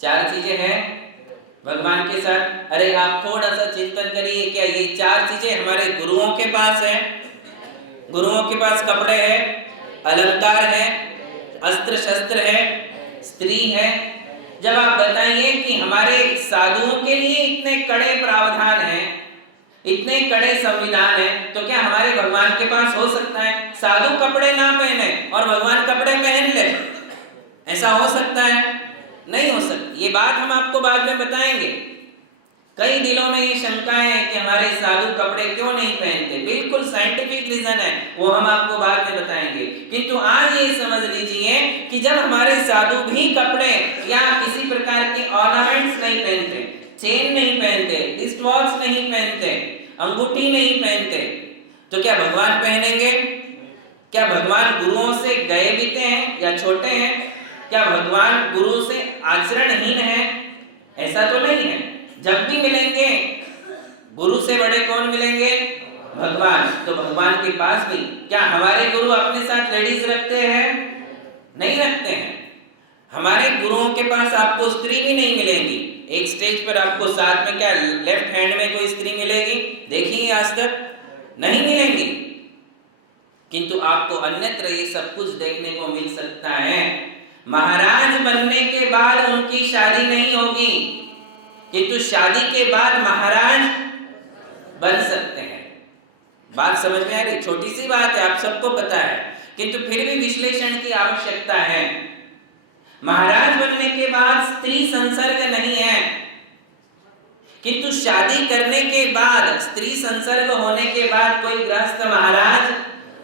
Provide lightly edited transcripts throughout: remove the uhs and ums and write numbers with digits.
चार चीजें हैं भगवान के साथ। अरे आप थोड़ा सा चिंतन करिए, क्या ये चार चीजें हमारे गुरुओं के पास है? गुरुओं के पास कपड़े हैं, अलंकार है, अस्त्र शस्त्र है, स्त्री है। जब आप बताइए कि हमारे साधुओं के लिए इतने कड़े प्रावधान हैं, इतने कड़े संविधान हैं, तो क्या हमारे भगवान के पास हो सकता है साधु कपड़े ना पहने और भगवान कपड़े पहन ले? ऐसा हो सकता है? नहीं हो सकता। ये बात हम आपको बाद में बताएंगे। कई दिलों में ये शंका है कि हमारे साधु कपड़े क्यों नहीं पहनते। बिल्कुल साइंटिफिक रीजन है, वो हम आपको बाद में बताएंगे। किंतु आज ये समझ लीजिए कि जब हमारे साधु भी कपड़े या किसी प्रकार के ऑर्नामेंट्स नहीं पहनते, चेन नहीं पहनते, रिस्ट वॉच नहीं पहनते, अंगूठी नहीं पहनते, तो क्या भगवान पहनेंगे? क्या भगवान गुरुओं से गए बीते हैं या छोटे हैं? क्या भगवान गुरु से आचरणहीन है? ऐसा तो नहीं है। जब भी मिलेंगे गुरु से बड़े कौन मिलेंगे? भगवान। तो भगवान के पास भी क्या हमारे गुरु अपने साथ लेडीज रखते हैं? नहीं रखते हैं। हमारे गुरुओं के पास आपको स्त्री भी नहीं मिलेगी। एक स्टेज पर आपको साथ में क्या लेफ्ट हैंड में कोई स्त्री मिलेगी? देखिए आज तक नहीं मिलेंगी। किंतु आपको अन्यत्र ये सब कुछ देखने को मिल सकता है। महाराज बनने के बाद उनकी शादी नहीं होगी, किंतु शादी के बाद महाराज बन सकते हैं। बात समझ में आ रही? छोटी सी बात है, आप सबको पता है, किंतु फिर भी विश्लेषण की आवश्यकता है। महाराज बनने के बाद स्त्री संसर्ग नहीं है, किंतु शादी करने के बाद स्त्री संसर्ग होने के बाद कोई गृहस्थ महाराज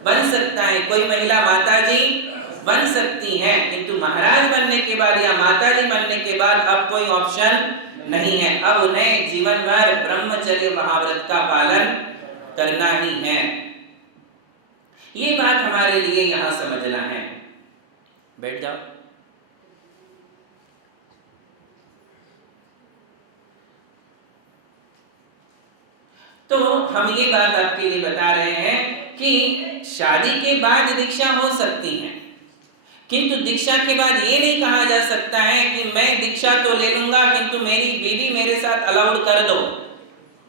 बन सकता है, कोई महिला माताजी बन सकती है। किंतु महाराज बनने के बाद या माताजी बनने के बाद अब कोई ऑप्शन नहीं है। अब उन्हें जीवन भर ब्रह्मचर्य महाव्रत का पालन करना ही है। ये बात हमारे लिए यहां समझना है। बैठ जाओ। तो हम ये बात आपके लिए बता रहे हैं कि शादी के बाद दीक्षा हो सकती है, किंतु दीक्षा के बाद ये नहीं कहा जा सकता है कि मैं दीक्षा तो ले लूंगा किंतु मेरी बीवी मेरे साथ अलाउड कर दो,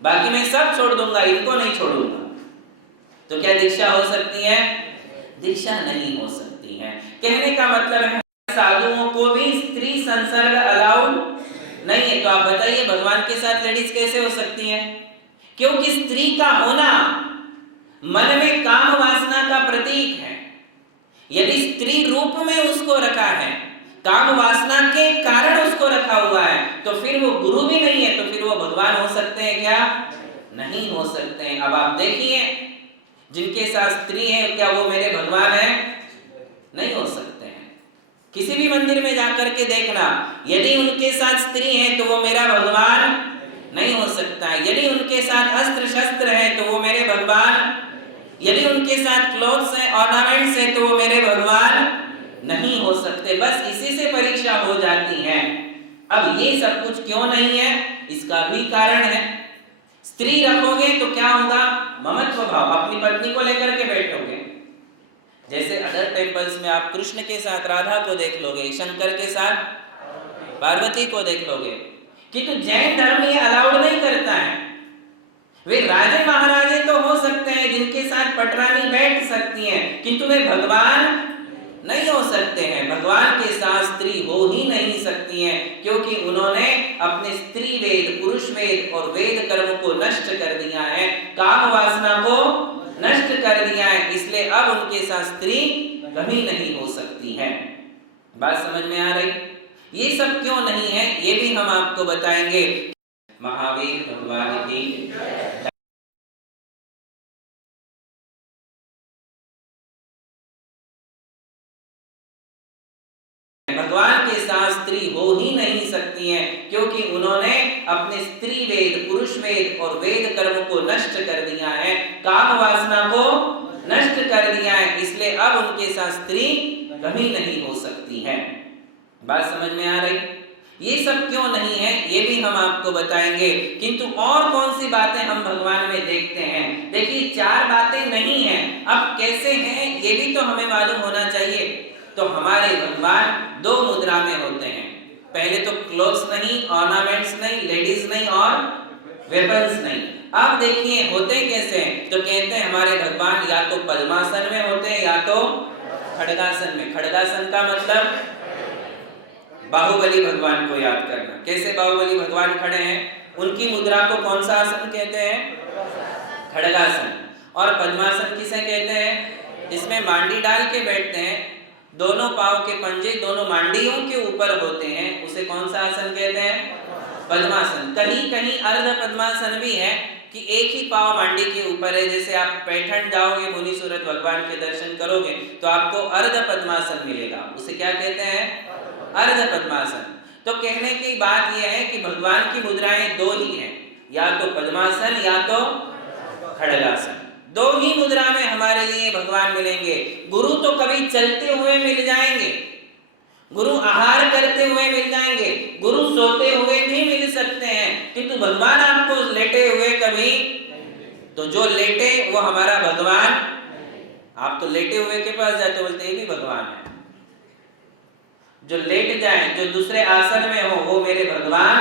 बाकी मैं सब छोड़ दूंगा, इनको नहीं छोड़ूंगा। तो क्या दीक्षा हो सकती है? दीक्षा नहीं हो सकती है। कहने का मतलब है साधुओं को भी स्त्री संसर्ग अलाउड नहीं है। तो आप बताइए भगवान के साथ लेडीज कैसे हो सकती है? क्योंकि स्त्री का होना मन में काम वासना का प्रतीक है। यदि स्त्री रूप में उसको रखा है, काम वासना के कारण उसको रखा हुआ है, तो फिर वो गुरु भी नहीं है, तो फिर वो भगवान हो सकते हैं क्या? नहीं हो सकते हैं। अब आप देखिए जिनके साथ स्त्री है, क्या वो मेरे भगवान है? नहीं हो सकते हैं। किसी भी मंदिर में जाकर के देखना, यदि उनके साथ स्त्री है तो वो मेरा भगवान नहीं हो सकता है। यदि उनके साथ अस्त्र शस्त्र है तो वो मेरे भगवान, यदि उनके साथ क्लोथ्स है, ऑर्नामेंट्स है, तो वो मेरे भगवान नहीं हो सकते। बस इसी से परीक्षा हो जाती है। अब ये सब कुछ क्यों नहीं है, इसका भी कारण है। स्त्री रखोगे तो क्या होगा? ममत्व भाव, अपनी पत्नी को लेकर के बैठोगे। जैसे अदर टेम्पल्स में आप कृष्ण के साथ राधा को देख लोगे, शंकर के साथ पार्वती को देख लोगे, किंतु जैन धर्म ये अलाउड नहीं करता है। वे राजे महाराजे तो हो सकते हैं जिनके साथ पटरानी बैठ सकती हैं, किंतु वे भगवान नहीं हो सकते हैं। भगवान के साथ स्त्री हो ही नहीं सकती हैं, क्योंकि उन्होंने अपने स्त्री वेद, पुरुष वेद और वेद कर्म को नष्ट कर दिया है, काम वासना को नष्ट कर दिया है। इसलिए अब उनके साथ स्त्री कभी नहीं हो सकती है। बात समझ में आ रही? ये सब क्यों नहीं है ये भी हम आपको बताएंगे। महावीर भगवान की भगवान के साथ स्त्री हो ही नहीं सकती हैं, क्योंकि उन्होंने अपने स्त्री वेद, पुरुष वेद और वेद कर्म को नष्ट कर दिया है, काम वासना को नष्ट कर दिया है। इसलिए अब उनके साथ स्त्री कभी नहीं हो सकती है। बात समझ में आ रही? ये सब क्यों नहीं है ये भी हम आपको बताएंगे। किंतु और कौन सी बातें हम भगवान में देखते हैं? देखिए 4 बातें नहीं हैं। अब कैसे हैं ये भी तो हमें मालूम होना चाहिए। तो हमारे भगवान 2 मुद्रा में होते हैं। पहले तो क्लोथ्स नहीं, ऑर्नामेंट्स नहीं, लेडीज नहीं और वेपन्स नहीं। अब देखिए होते कैसे हैं, तो कहते हैं हमारे भगवान या तो पद्मासन में होते हैं या तो खड्गासन में। खड्गासन का मतलब बाहुबली भगवान को याद करना। कैसे बाहुबली भगवान खड़े हैं, उनकी मुद्रा को कौन सा आसन कहते हैं, खड्गासन। और पद्मासन किसे कहते हैं, जिसमें मांडी डाल के बैठते हैं, दोनों पांव के पंजे दोनों मांडियों के ऊपर होते हैं, उसे कौन सा आसन कहते हैं, पद्मासन। कहीं कहीं अर्ध पद्मासन भी है कि एक ही पांव मांडी के ऊपर है। जैसे आप पैठण जाओगे, मुनि सूरत भगवान के दर्शन करोगे तो आपको अर्ध पद्मासन मिलेगा, उसे क्या कहते हैं, अर्ध पद्मासन। तो कहने की बात यह है कि भगवान की मुद्राएं दो ही हैं, या तो पद्मासन या तो खड्गासन। दो ही मुद्रा में हमारे लिए भगवान मिलेंगे। गुरु तो कभी चलते हुए मिल जाएंगे, गुरु आहार करते हुए मिल जाएंगे, गुरु सोते हुए भी मिल सकते हैं, किंतु भगवान आपको लेटे हुए कभी, तो जो लेटे वो हमारा भगवान। आप तो लेटे हुए के पास जाते बोलते ये भी भगवान है, जो लेट जाए, जो दूसरे आसन में हो, वो मेरे भगवान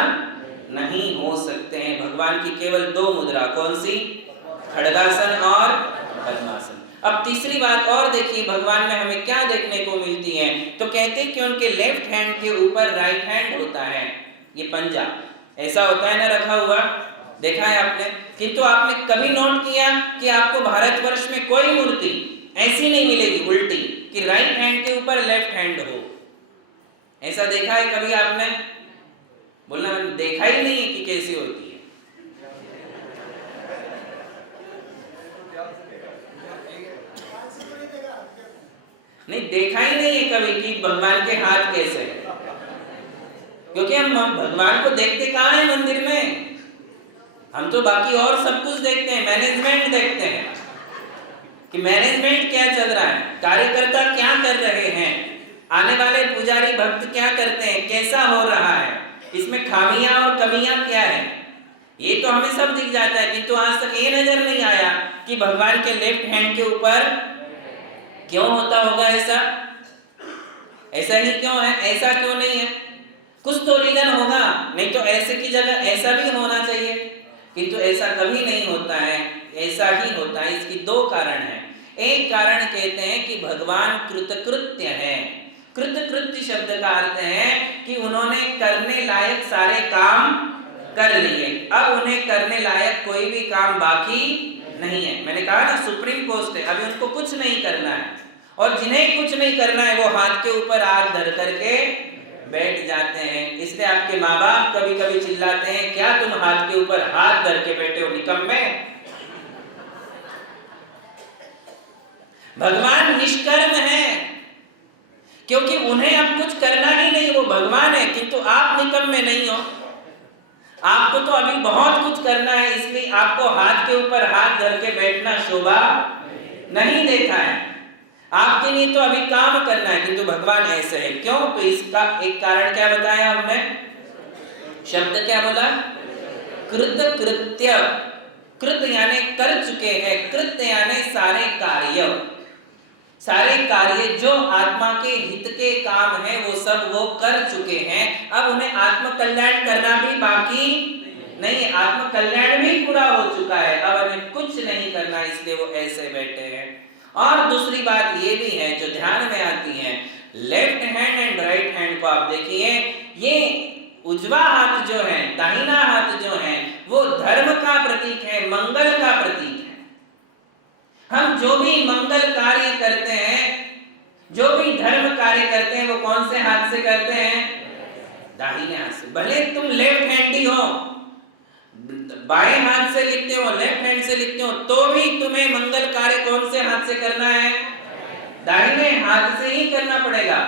नहीं हो सकते हैं। भगवान की केवल दो मुद्रा, कौन सी, खड्गासन और पद्मासन। अब तीसरी बात और देखिए, भगवान में हमें क्या देखने को मिलती है, तो कहते हैं कि उनके लेफ्ट हैंड के ऊपर राइट हैंड होता है, ये पंजा ऐसा होता है ना रखा हुआ, देखा है आपने। किंतु आपने कभी नोट किया कि आपको भारतवर्ष में कोई मूर्ति ऐसी नहीं मिलेगी उल्टी कि राइट हैंड के ऊपर लेफ्ट हैंड हो, ऐसा देखा है कभी आपने, बोलना देखा ही नहीं है कि कैसी होती है। नहीं देखा ही नहीं है कभी कि भगवान के हाथ कैसे है, क्योंकि हम भगवान को देखते कहाँ है मंदिर में, हम तो बाकी और सब कुछ देखते हैं, मैनेजमेंट देखते हैं कि मैनेजमेंट क्या चल रहा है, कार्यकर्ता क्या कर रहे हैं, आने वाले पुजारी भक्त क्या करते हैं, कैसा हो रहा है, इसमें खामियां और कमियां क्या है, ये तो हमें सब दिख जाता है। किंतु आज तक ये नजर नहीं आया कि भगवान के लेफ्ट हैंड के ऊपर क्यों होता होगा ऐसा, ऐसा ही क्यों है, ऐसा क्यों नहीं है, कुछ तो रीजन होगा, नहीं तो ऐसे की जगह ऐसा भी होना चाहिए, किंतु ऐसा कभी नहीं होता है, ऐसा ही होता है। इसकी दो कारण हैं। एक कारण कहते हैं कि भगवान कृतकृत्य है। कृतकृत्य शब्द का अर्थ है कि उन्होंने करने लायक सारे काम कर लिए, अब उन्हें करने लायक कोई भी काम बाकी नहीं है। मैंने कहा ना सुप्रीम पोस्ट है, अभी उनको कुछ नहीं करना है, और जिन्हें कुछ नहीं करना है वो हाथ के ऊपर हाथ धर करके बैठ जाते हैं। इसलिए आपके माँ बाप कभी कभी चिल्लाते हैं, क्या तुम हाथ के ऊपर हाथ धर के बैठे हो निकम्मे। भगवान निष्कर्म है, क्योंकि उन्हें अब कुछ करना ही नहीं, वो भगवान है, किंतु आप निकम्मे नहीं हो, आपको तो अभी बहुत कुछ करना है, इसलिए आपको हाथ के ऊपर हाथ धर के बैठना शोभा नहीं देता है, आपके लिए तो अभी काम करना है। किंतु भगवान ऐसे है, क्यों, तो इसका एक कारण क्या बताया हमने, शब्द क्या बोला, कृत कृत्य, कृत यानी कर चुके हैं, कृत्य यानी सारे कार्य, सारे कार्य जो आत्मा के हित के काम है वो सब वो कर चुके हैं, अब उन्हें आत्म कल्याण करना भी बाकी नहीं, आत्म कल्याण भी पूरा हो चुका है, अब उन्हें कुछ नहीं करना, इसलिए वो ऐसे बैठे हैं। और दूसरी बात ये भी है जो ध्यान में आती है, left hand and right hand को आप देखिए, ये उजवा हाथ जो है, दाहिना हाथ जो है, वो धर्म का प्रतीक है, मंगल का प्रतीक है। हम जो भी मंगल कार्य करते हैं, जो भी धर्म कार्य करते हैं, वो कौन से हाथ से करते हैं, दाहिने हाथ से। भले तुम लेफ्ट हैंडी हो, बाएं हाथ से लिखते हो, लेफ्ट हैंड से लिखते हो, तो भी तुम्हें मंगल कार्य कौन से हाथ से करना है, दाहिने हाथ से ही करना पड़ेगा।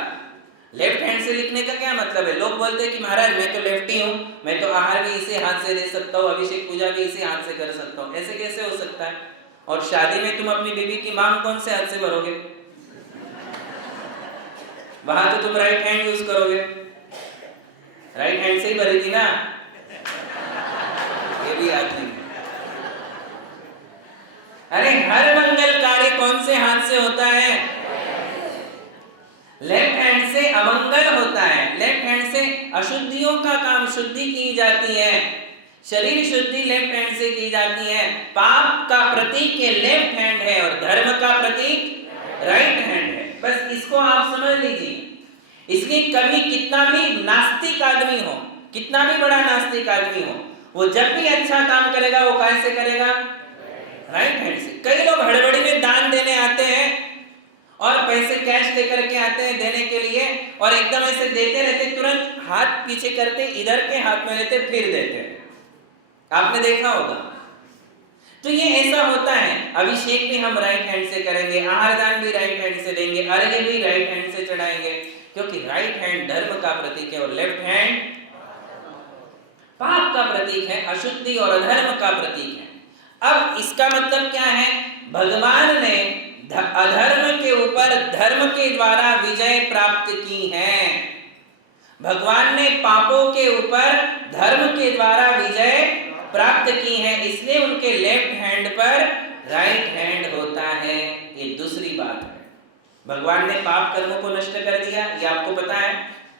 लेफ्ट हैंड से लिखने का क्या मतलब है, लोग बोलते हैं कि महाराज मैं तो लेफ्टी हूं, मैं तो आहार भी इसी हाथ से दे सकता हूं, अभिषेक पूजा भी इसी हाथ से कर सकता हूं, ऐसे कैसे हो सकता है। और शादी में तुम अपनी बीवी की मांग कौन से हाथ से भरोगे, वहां तो तुम राइट हैंड यूज करोगे, राइट हैंड से ही भरी थी ना, ये भी याद नहीं। अरे हर मंगल कार्य कौन से हाथ से होता है, लेफ्ट हैंड से अमंगल होता है, लेफ्ट हैंड से अशुद्धियों का काम शुद्धि की जाती है, शरीर शुद्धि लेफ्ट हैंड से की जाती है। पाप का प्रतीक ये लेफ्ट हैंड है और धर्म का प्रतीक राइट हैंड है। बस इसको आप समझ लीजिए। इसलिए कभी कितना भी नास्तिक आदमी हो, कितना भी बड़ा नास्तिक आदमी हो, वो जब भी अच्छा काम करेगा वो कैसे करेगा? राइट हैंड से। कई लोग हड़बड़ी में दान देने आते हैं और पैसे कैश लेकर के आते हैं देने के लिए और एकदम ऐसे देते रहते, तुरंत हाथ पीछे करते, इधर के हाथ में लेते फिर देते हैं, आपने देखा होगा। तो ये ऐसा होता है। अभिषेक भी हम राइट हैंड से करेंगे, आहार दान भी राइट हैंड से देंगे, अर्घ्य भी राइट हैंड से चढ़ाएंगे, क्योंकि राइट हैंड धर्म का प्रतीक है और लेफ्ट हैंड पाप का प्रतीक है, अशुद्धि और अधर्म का प्रतीक है। अब इसका मतलब क्या है? भगवान ने अधर्म के ऊपर धर्म के द्वारा विजय प्राप्त की है। भगवान ने पापों के ऊपर धर्म के द्वारा विजय प्राप्त की है, इसलिए उनके लेफ्ट हैंड पर राइट हैंड होता है। ये दूसरी बात है। भगवान ने पाप कर्मों को नष्ट कर दिया, ये आपको पता है।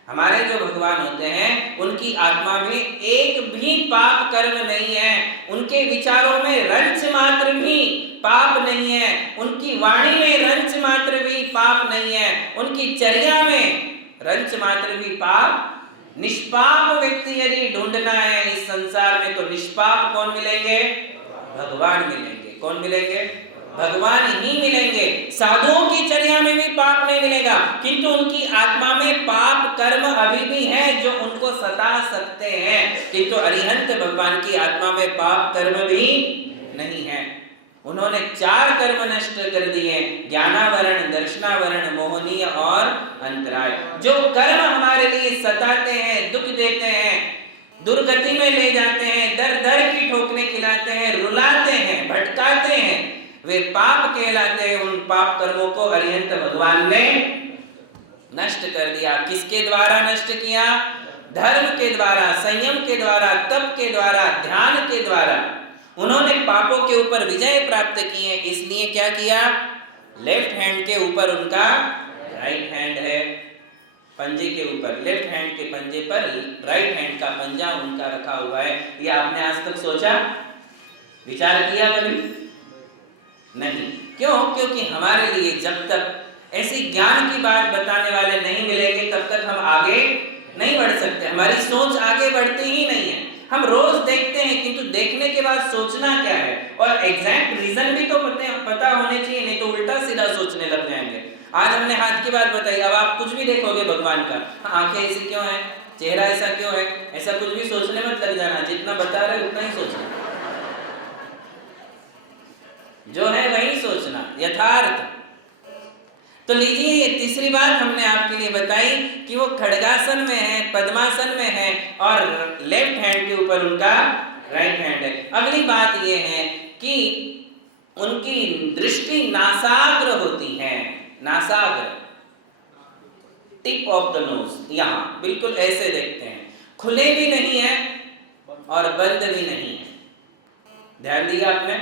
हमारे जो भगवान होते हैं उनकी आत्मा में एक भी पाप कर्म नहीं है, उनके विचारों में रंच मात्र भी पाप नहीं है, उनकी वाणी में रंच मात्र भी पाप नहीं है, उनकी चर्या में रंच मात्र भी पाप। निष्पाप व्यक्ति यदि ढूंढना है इस संसार में तो निष्पाप कौन मिलेंगे? भगवान मिलेंगे। कौन मिलेंगे? भगवान ही मिलेंगे। साधुओं की चर्या में भी पाप नहीं मिलेगा, किंतु उनकी आत्मा में पाप कर्म अभी भी है जो उनको सता सकते हैं, किंतु अरिहंत भगवान की आत्मा में पाप कर्म भी नहीं है। उन्होंने 4 कर्म नष्ट कर दिए, ज्ञानावरण, दर्शनावरण, मोहनीय और अंतराय। जो कर्म हमारे लिए सताते हैं, दुख देते हैं, दुर्गति में ले जाते हैं, दर दर की ठोकरें खिलाते हैं, रुलाते हैं, भटकाते हैं, वे पाप कहलाते हैं। उन पाप कर्मों को अरिहंत भगवान ने नष्ट कर दिया। किसके द्वारा नष्ट किया? धर्म के द्वारा, संयम के द्वारा, तप के द्वारा, ध्यान के द्वारा उन्होंने पापों के ऊपर विजय प्राप्त की है। इसलिए क्या किया? लेफ्ट हैंड के ऊपर उनका राइट हैंड है, पंजे के ऊपर, लेफ्ट हैंड के पंजे पर राइट हैंड का पंजा उनका रखा हुआ है। ये आपने आज तक सोचा, विचार किया कभी? नहीं। क्यों? क्योंकि हमारे लिए जब तक ऐसी ज्ञान की बात बताने वाले नहीं मिलेंगे तब तक हम आगे नहीं बढ़ सकते। हमारी सोच आगे बढ़ती ही नहीं है। हम रोज देखते हैं, किंतु देखने के बाद सोचना क्या है और एग्जैक्ट रीजन भी तो पता होने चाहिए, नहीं तो उल्टा सीधा सोचने लग जाएंगे। आज हमने हाथ की बात बताई, अब आप कुछ भी देखोगे भगवान का, आंखें ऐसी क्यों है, चेहरा ऐसा क्यों है, ऐसा कुछ भी सोचने मत लग जाना। जितना बता रहे उतना ही सोचना, जो है वही सोचना, यथार्थ। तो लीजिए, ये तीसरी बात हमने आपके लिए बताई कि वो खड्गासन में है, पद्मासन में है और लेफ्ट हैंड के ऊपर उनका राइट हैंड है। अगली बात ये है कि उनकी दृष्टि नासाग्र होती है। नासाग्र, टिप ऑफ द नोज, यहाँ बिल्कुल ऐसे देखते हैं, खुले भी नहीं है और बंद भी नहीं है। ध्यान दिया आपने?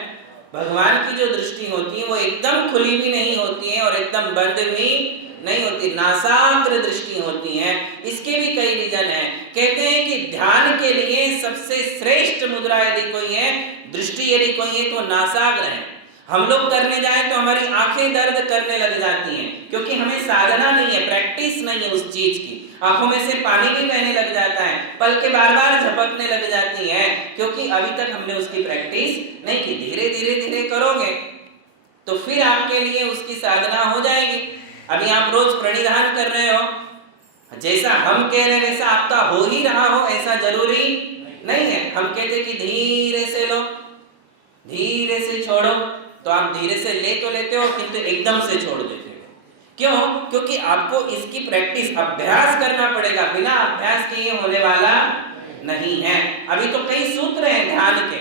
भगवान की जो दृष्टि होती है वो एकदम खुली भी नहीं होती है और एकदम बंद भी नहीं होती, नासाग्र दृष्टि होती है। इसके भी कई रीजन हैं। कहते हैं कि ध्यान के लिए सबसे श्रेष्ठ मुद्रा यदि कोई है, दृष्टि यदि कोई है तो नासाग्र है। हम लोग करने जाए तो हमारी आंखें दर्द करने लग जाती हैं, क्योंकि हमें साधना नहीं है, प्रैक्टिस नहीं है उस चीज की। आंखों में से पानी भी बहने लग जाता है, पलकें बार बार झपकने लग जाती हैं, क्योंकि अभी तक हमने उसकी प्रैक्टिस नहीं की। धीरे धीरे धीरे करोगे तो फिर आपके लिए उसकी साधना हो जाएगी। अभी आप रोज प्रणिधान कर रहे हो, जैसा हम कह रहे वैसा आपका हो ही रहा हो ऐसा जरूरी नहीं है। हम कहते कि धीरे से लो, धीरे से छोड़ो, तो आप धीरे से ले तो लेते हो किंतु एकदम से छोड़ देते हो। क्यों? क्योंकि आपको इसकी प्रैक्टिस, अभ्यास करना पड़ेगा। बिना अभ्यास के ये होने वाला नहीं है। अभी तो कई सूत्र हैं ध्यान के,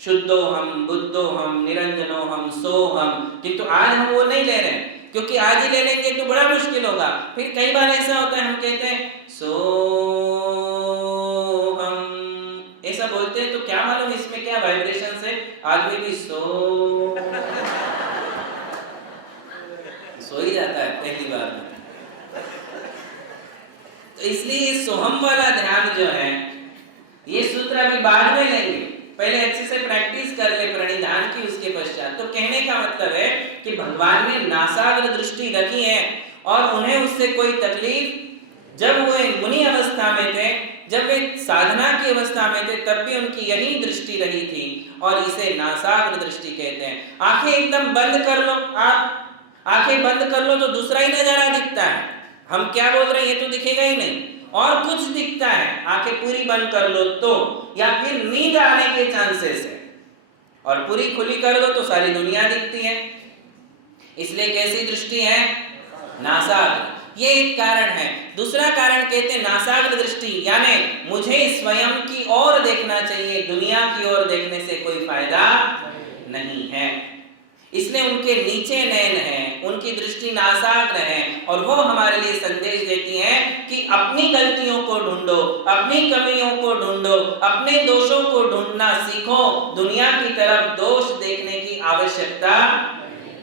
शुद्धोहम, बुद्धोहम, निरंजनोहम, सोहम, किंतु आज हम वो नहीं ले रहे हैं, क्योंकि आज ही ले लेंगे तो बड़ा मुश्किल होगा। फिर कई बार ऐसा होता है, हम कहते हैं सोहम, ऐसा बोलते हैं तो क्या मालूम इसमें क्या वाइब्रेशन से आदमी भी सो ही जाता है पहली बार में। इसलिए सोहम वाला ध्यान जो है, ये सूत्र अभी बाद में लेंगे, पहले अच्छे से प्रैक्टिस कर ले प्रणिधान की, उसके पश्चात। तो कहने का मतलब है कि भगवान ने नासाग्र दृष्टि रखी है और उन्हें उससे कोई तकलीफ, जब वे मुनि अवस्था में थे, जब वे साधना की अवस्था में थे, तब भी उनकी यही दृष्टि रही थी और इसे नासाग्र दृष्टि कहते हैं। आंखें एकदम बंद कर लो, आप आंखें बंद कर लो तो दूसरा ही नजारा दिखता है, हम क्या बोल रहे हैं ये तो दिखेगा ही नहीं, और कुछ दिखता है। आंखें पूरी बंद कर लो तो, या फिर नींद आने के चांसेस है, और पूरी खुली कर दो तो सारी दुनिया दिखती है। इसलिए कैसी दृष्टि है? नासाग्र। ये एक कारण है। दूसरा कारण कहते हैं नासाग्र दृष्टि, यानी मुझे स्वयं की ओर देखना चाहिए, दुनिया की ओर देखने से कोई फायदा नहीं है। इसलिए उनके नीचे नयन है, उनकी दृष्टि नासाग्र है, और वो हमारे लिए संदेश देती हैं कि अपनी गलतियों को ढूंढो, अपनी कमियों को ढूंढो, अपने दोषों को ढूंढना सीखो। दुनिया की तरफ दोष देखने की आवश्यकता,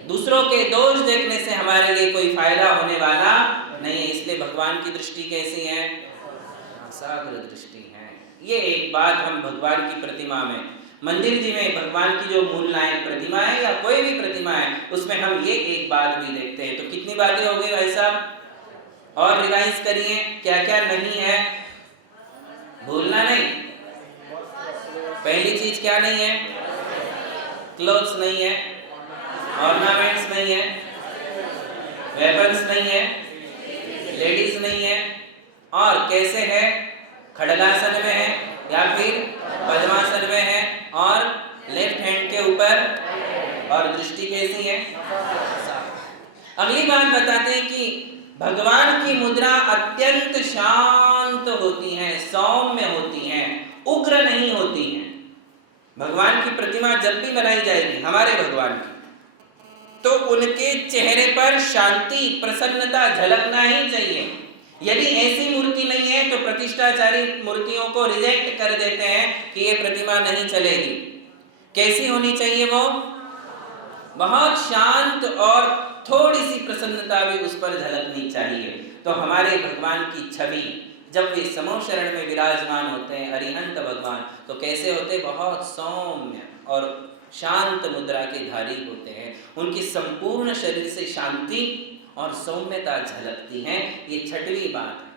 दूसरों के दोष देखने से हमारे लिए कोई फायदा होने वाला नहीं है। इसलिए भगवान की दृष्टि कैसी है? नासाग्र दृष्टि है। ये एक बात हम भगवान की प्रतिमा में, मंदिर जी में भगवान की जो मूल नायक प्रतिमा है या कोई भी प्रतिमा है, उसमें हम ये एक बात भी देखते हैं। तो कितनी बातें हो गई भाई साहब? और रिवाइज करिए, क्या क्या नहीं है, भूलना नहीं। पहली चीज क्या नहीं है? क्लोथ्स नहीं है, ऑर्नामेंट्स नहीं है, वेपन्स नहीं है, लेडीज नहीं है, और कैसे है? खड़गासन में है या फिर पद्मासन में है, और लेफ्ट हैंड के ऊपर, और दृष्टि कैसी है? अगली बात बताते हैं कि भगवान की मुद्रा अत्यंत शांत होती है, सौम्य होती है, उग्र नहीं होती है। भगवान की प्रतिमा जब भी बनाई जाएगी, हमारे भगवान की, तो उनके चेहरे पर शांति, प्रसन्नता झलकना ही चाहिए। यदि ऐसी मूर्ति नहीं है तो प्रतिष्ठाचारी मूर्तियों को रिजेक्ट कर देते हैं कि ये प्रतिमा नहीं चलेगी। कैसी होनी चाहिए वो? बहुत शांत, और थोड़ी सी प्रसन्नता भी उस पर झलकनी चाहिए। तो हमारे भगवान की छवि जब वे समूह शरण में विराजमान होते हैं, अरिहंत भगवान, तो कैसे होते? बहुत सौम्य और शांत मुद्रा के धारी होते हैं। उनकी संपूर्ण शरीर से शांति और सौम्यता झलकती है। ये छठवीं बात है।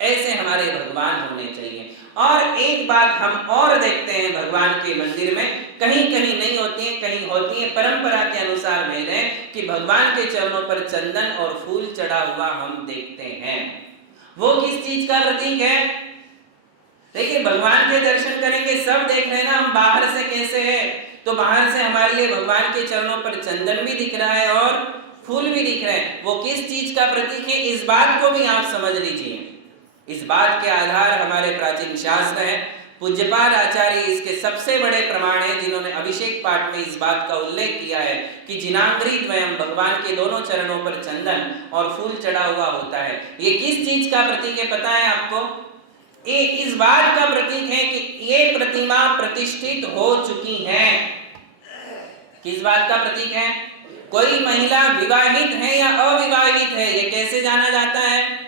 ऐसे हमारे भगवान होने चाहिए। और एक बात हम और देखते हैं भगवान के मंदिर में, कहीं कहीं नहीं होती है, कहीं होती है। परंपरा के अनुसार भेद है कि भगवान के चरणों पर चंदन और फूल चढ़ा हुआ हम देखते हैं। वो किस चीज का प्रतीक है? देखिए, भगवान के दर्शन करेंगे, सब देख रहे हैं ना हम बाहर से कैसे है, तो बाहर से हमारे लिए भगवान के चरणों पर चंदन भी दिख रहा है और फूल भी दिख रहे हैं। वो किस चीज का प्रतीक है, इस बात को भी आप समझ लीजिए। इस बात के आधार हमारे प्राचीन शास्त्र हैं। पूज्यपाद आचार्य इसके सबसे बड़े प्रमाण हैं, जिन्होंने अभिषेक पाठ में इस बात का उल्लेख किया है कि जिनांग्री द्वयम, भगवान के दोनों चरणों पर चंदन और फूल चढ़ा हुआ होता है। ये किस चीज का प्रतीक है पता है आपको? ये इस बात का प्रतीक है कि ये प्रतिमा प्रतिष्ठित हो चुकी है। किस बात का प्रतीक है? कोई महिला विवाहित है या अविवाहित है, ये कैसे जाना जाता है?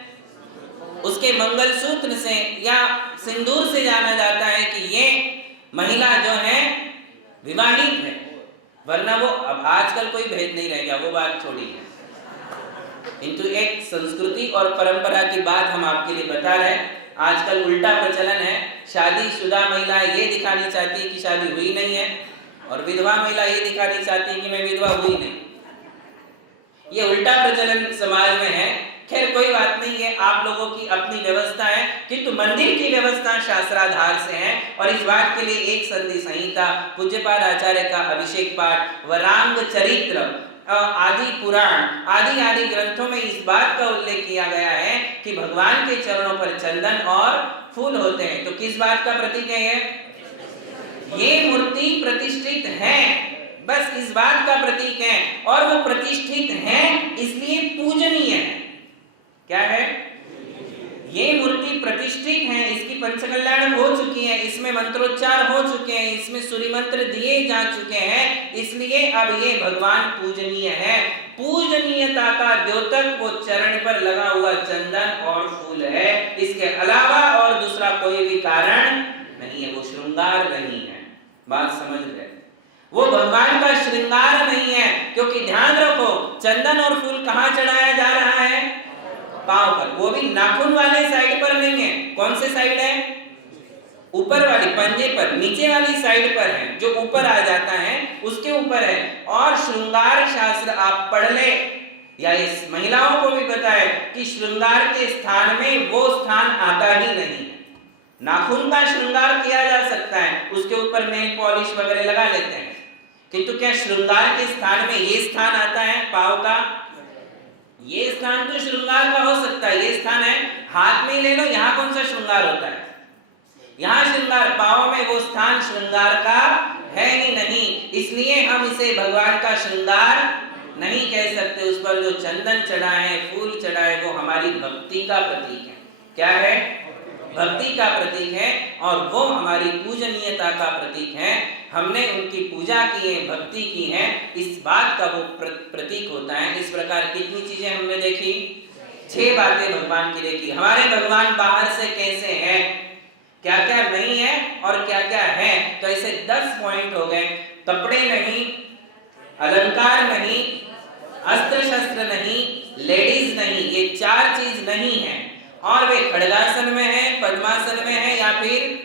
उसके मंगलसूत्र से या सिंदूर से जाना जाता है कि ये महिला जो है विवाहित है। वरना वो, अब आजकल कोई भेद नहीं रह गया, वो बात छोड़ी है, किंतु एक संस्कृति और परंपरा की बात हम आपके लिए बता रहे हैं। आजकल उल्टा प्रचलन है, शादीशुदा महिला ये दिखानी चाहती है कि शादी हुई नहीं है, और विधवा महिला ये दिखानी चाहती है कि मैं विधवा हुई नहीं। ये उल्टा प्रचलन समाज में है। खैर कोई बात नहीं है, आप लोगों की अपनी व्यवस्था है, किंतु मंदिर की व्यवस्था शास्त्राधार से है। और इस बात के लिए एक संधि संहिता, पूज्यपाद आचार्य का अभिषेक पाठ, वरांग चरित्र आदि पुराण आदि ग्रंथों में इस बात का उल्लेख किया गया है कि भगवान के चरणों पर चंदन और फूल होते हैं। तो किस बात का प्रतीक है ये मूर्ति प्रतिष्ठित है, बस इस बात का प्रतीक है। और वो प्रतिष्ठित है इसलिए पूजनीय है। क्या है? ये मूर्ति प्रतिष्ठित है, इसकी पंचकल्याण हो चुकी है, इसमें मंत्रोच्चार हो चुके हैं, इसमें सूर्य मंत्र दिए जा चुके हैं, इसलिए अब ये भगवान पूजनीय है। पूजनीयता का द्योतक वो चरण पर लगा हुआ चंदन और फूल है, इसके अलावा और दूसरा कोई भी कारण नहीं है, वो श्रृंगार नहीं है। बात समझ गए? वो भगवान का श्रृंगार नहीं है, क्योंकि ध्यान रखो चंदन और फूल कहाँ चढ़ाया जा रहा है? पांव पर, वो भी नाखून वाले साइड पर नहीं है। कौन से साइड है? ऊपर वाली, पंजे पर, नीचे वाली साइड पर है, जो ऊपर आ जाता है उसके ऊपर है। और श्रृंगार शास्त्र आप पढ़ ले, या इस महिलाओं को भी बताए कि श्रृंगार के स्थान में वो स्थान आता ही नहीं है। नाखून का श्रृंगार किया जा सकता है, उसके ऊपर नेल पॉलिश वगैरह लगा लेते हैं, किंतु क्या श्रृंगार के स्थान में ये स्थान आता है पांव का? ये स्थान तो श्रृंगार का हो सकता है, ये स्थान है, हाथ में ले लो, यहाँ कौन सा श्रृंगार होता है? यहाँ श्रृंगार, पांव में वो स्थान श्रृंगार का है ही नहीं, इसलिए हम इसे भगवान का श्रृंगार नहीं कह सकते। उस पर जो चंदन चढ़ा है, फूल चढ़ा है, वो हमारी भक्ति का प्रतीक है। क्या है? भक्ति का प्रतीक है, और वो हमारी पूजनीयता का प्रतीक है। हमने उनकी पूजा की है, भक्ति की है, इस बात का वो प्रतीक होता है। इस प्रकार कितनी चीजें हमने देखी? 6 बातें भगवान की देखी। हमारे भगवान बाहर से कैसे हैं, क्या क्या नहीं है और क्या क्या है, तो ऐसे 10 पॉइंट हो गए। कपड़े नहीं, अलंकार नहीं, अस्त्र शस्त्र नहीं, लेडीज नहीं, ये 4 चीज नहीं है। और वे खड्गासन में है, पद्मासन में है, या फिर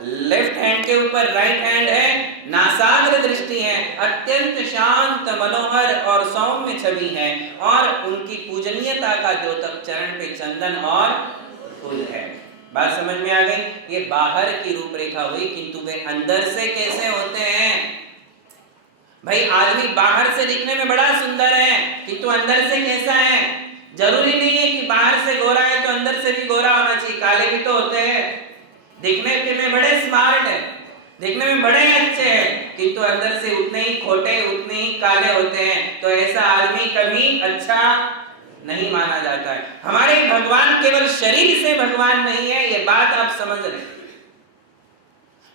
लेफ्ट हैंड के ऊपर राइट हैंड है, नासाग्र दृष्टि है, अत्यंत शांत, मनोहर और सौम्य छवि है, और उनकी पूजनीयता का द्योतक चरण पे चंदन और फूल है। बात समझ में आ गई? ये बाहर की रूपरेखा हुई, किंतु वे अंदर से कैसे होते हैं? भाई आदमी बाहर से दिखने में बड़ा सुंदर है, किंतु अंदर से कैसा है? जरूरी नहीं है कि बाहर से गोरा है तो अंदर से भी गोरा होना चाहिए। काले भी तो होते हैं, दिखने में बड़े स्मार्ट है, दिखने में बड़े अच्छे हैं, किंतु अंदर से उतने ही खोटे, उतने ही काले होते हैं। तो ऐसा आदमी कभी अच्छा नहीं माना जाता है। हमारे भगवान केवल शरीर से भगवान नहीं है, ये बात आप समझ रहे हैं।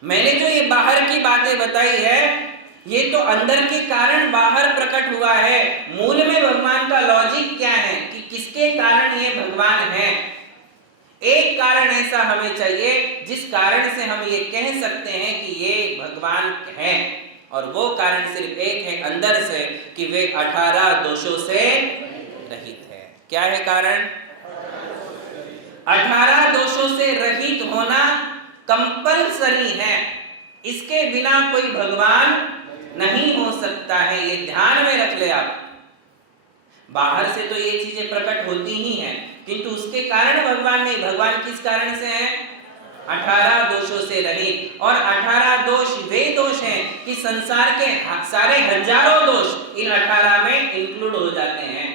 मैंने जो ये बाहर की बातें बताई है, ये तो अंदर के कारण बाहर प्रकट हुआ है। मूल में भगवान का लॉजिक क्या है कि किसके कारण ये भगवान है? एक कारण ऐसा हमें चाहिए जिस कारण से हम ये कह सकते हैं कि ये भगवान है, और वो कारण सिर्फ एक है, अंदर से, कि वे 18 दोषों से रहित है। क्या है कारण? 18 दोषों से रहित होना कंपलसरी है, इसके बिना कोई भगवान नहीं हो सकता है। ये ध्यान में रख ले आप। बाहर से तो ये चीजें प्रकट होती ही हैं, किंतु उसके कारण भगवान नहीं। भगवान किस कारण से है? 18 दोषों से रहित। और 18 दोष वे दोष हैं कि संसार के सारे हजारों दोष इन 18 में इंक्लूड हो जाते हैं।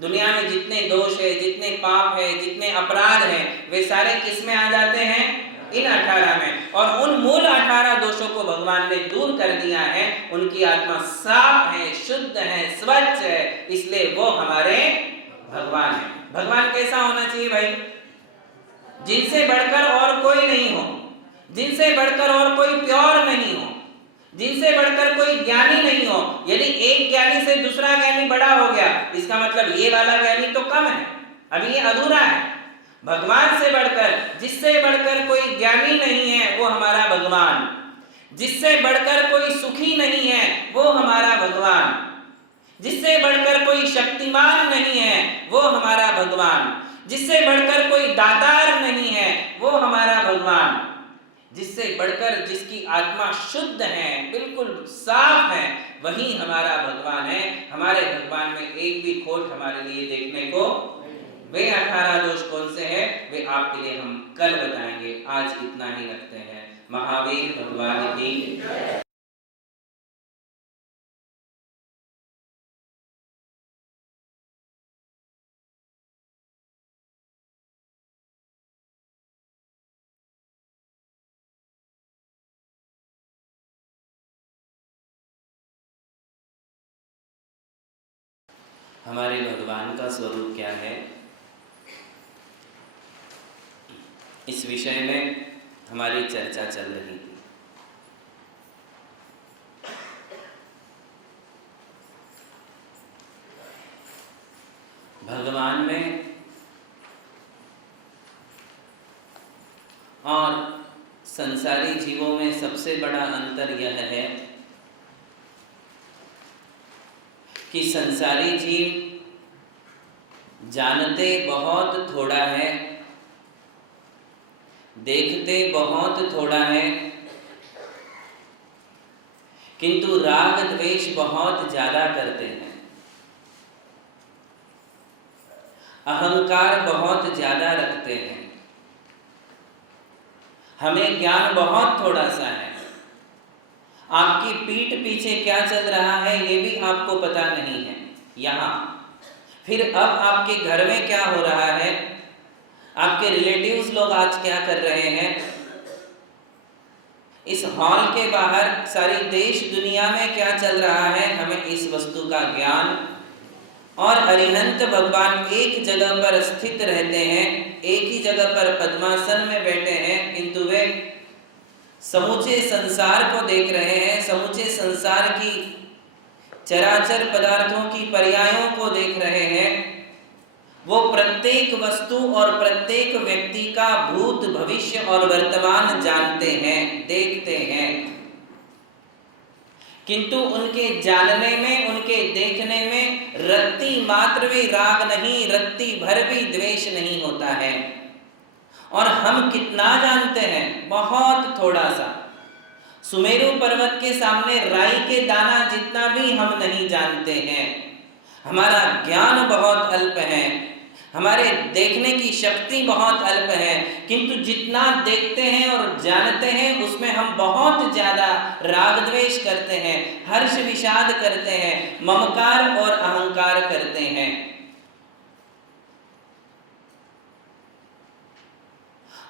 दुनिया में जितने दोष है, जितने पाप है, जितने अपराध हैं, वे सारे किस में आ जाते हैं? इन 18 में। और उन मूल 18 दोषों को भगवान ने दूर कर दिया है। उनकी आत्मा साफ है, शुद्ध है, स्वच्छ है, इसलिए वो हमारे भगवान है। भगवान कैसा होना चाहिए भाई? जिनसे बढ़कर और कोई नहीं हो, जिनसे बढ़कर और कोई प्योर नहीं हो, जिनसे बढ़कर कोई ज्ञानी नहीं हो। यदि एक ज्ञानी से दूसरा ज्ञानी बड़ा हो गया, इसका मतलब ये वाला ज्ञानी तो कम है, अभी ये अधूरा है। भगवान से बढ़कर, जिससे बढ़कर कोई ज्ञानी नहीं है, वो हमारा भगवान। जिससे बढ़कर कोई सुखी नहीं है, वो हमारा भगवान। जिससे बढ़कर कोई शक्तिमान नहीं है, वो हमारा भगवान। जिससे बढ़कर कोई दातार नहीं है, वो हमारा भगवान। जिससे बढ़कर जिसकी आत्मा शुद्ध है, बिल्कुल साफ है, वही हमारा भगवान है। हमारे भगवान में एक भी खोट हमारे लिए देखने को। वे 18 दोष कौन से हैं, वे आपके लिए हम कल बताएंगे। आज इतना ही रखते हैं। महावीर भगवान की हमारे भगवान का स्वरूप क्या है, इस विषय में हमारी चर्चा चल रही थी। और संसारी जीवों में सबसे बड़ा अंतर यह है कि संसारी जीव जानते बहुत थोड़ा है, देखते बहुत थोड़ा है, किंतु राग द्वेष बहुत ज्यादा करते हैं, अहंकार बहुत ज्यादा रखते हैं। हमें ज्ञान बहुत थोड़ा सा है। आपकी पीठ पीछे क्या चल रहा है ये भी आपको पता नहीं है यहाँ। फिर अब आपके घर में क्या हो रहा है, आपके रिलेटिव्स लोग आज क्या कर रहे हैं, इस हॉल के बाहर सारी देश दुनिया में क्या चल रहा है, हमें इस वस्तु का ज्ञान। और अरिहंत भगवान एक जगह पर स्थित रहते हैं, एक ही जगह पर पद्मासन में बैठे हैं, किंतु वे समूचे संसार को देख रहे हैं, समूचे संसार की चराचर पदार्थों की पर्यायों को देख रहे हैं। वो प्रत्येक वस्तु और प्रत्येक व्यक्ति का भूत भविष्य और वर्तमान जानते हैं, देखते हैं, किंतु उनके जानने में, उनके देखने में रत्ती मात्र भी राग नहीं, रत्ती भर भी द्वेष नहीं होता है। और हम कितना जानते हैं, बहुत थोड़ा सा। सुमेरु पर्वत के सामने राई के दाना जितना भी हम नहीं जानते हैं। हमारा ज्ञान बहुत अल्प है, हमारे देखने की शक्ति बहुत अल्प है, किंतु जितना देखते हैं और जानते हैं उसमें हम बहुत ज्यादा राग द्वेष करते हैं, हर्ष विषाद करते हैं, ममकार और अहंकार करते हैं।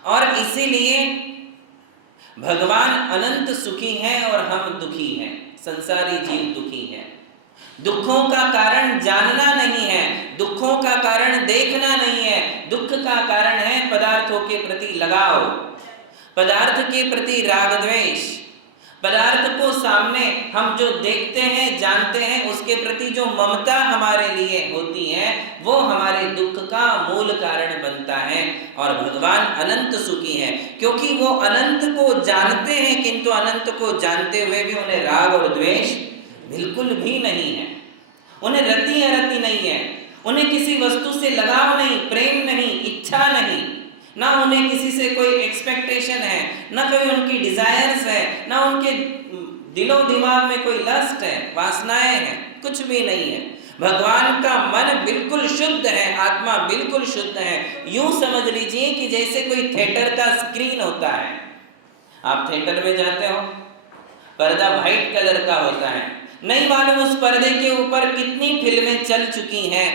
और इसीलिए भगवान अनंत सुखी हैं और हम दुखी हैं, संसारी जीव दुखी हैं। दुखों का कारण जानना नहीं है, दुखों का कारण देखना नहीं है, दुख का कारण है पदार्थों के प्रति लगाव, पदार्थ के प्रति राग द्वेष। पदार्थ को सामने हम जो देखते हैं, जानते हैं, उसके प्रति जो ममता हमारे लिए होती है वो हमारे दुख का मूल कारण बनता है। और भगवान अनंत सुखी हैं क्योंकि वो अनंत को जानते हैं, किंतु अनंत को जानते हुए भी उन्हें राग और द्वेष बिल्कुल भी नहीं है। उन्हें रति अरति नहीं है, उन्हें किसी वस्तु से लगाव नहीं, प्रेम नहीं, इच्छा नहीं, ना उन्हें किसी से कोई एक्सपेक्टेशन है, ना कोई उनकी डिजायर्स है, ना उनके दिलो दिमाग में कोई लस्ट है, वासनाएं हैं, कुछ भी नहीं है। भगवान का मन बिल्कुल शुद्ध है, आत्मा बिल्कुल शुद्ध है। यूं समझ लीजिए कि जैसे कोई थिएटर का स्क्रीन होता है। आप थिएटर में जाते हो, पर्दा व्हाइट कलर का होता है, नहीं मालूम उस पर्दे के ऊपर कितनी फिल्में चल चुकी हैं,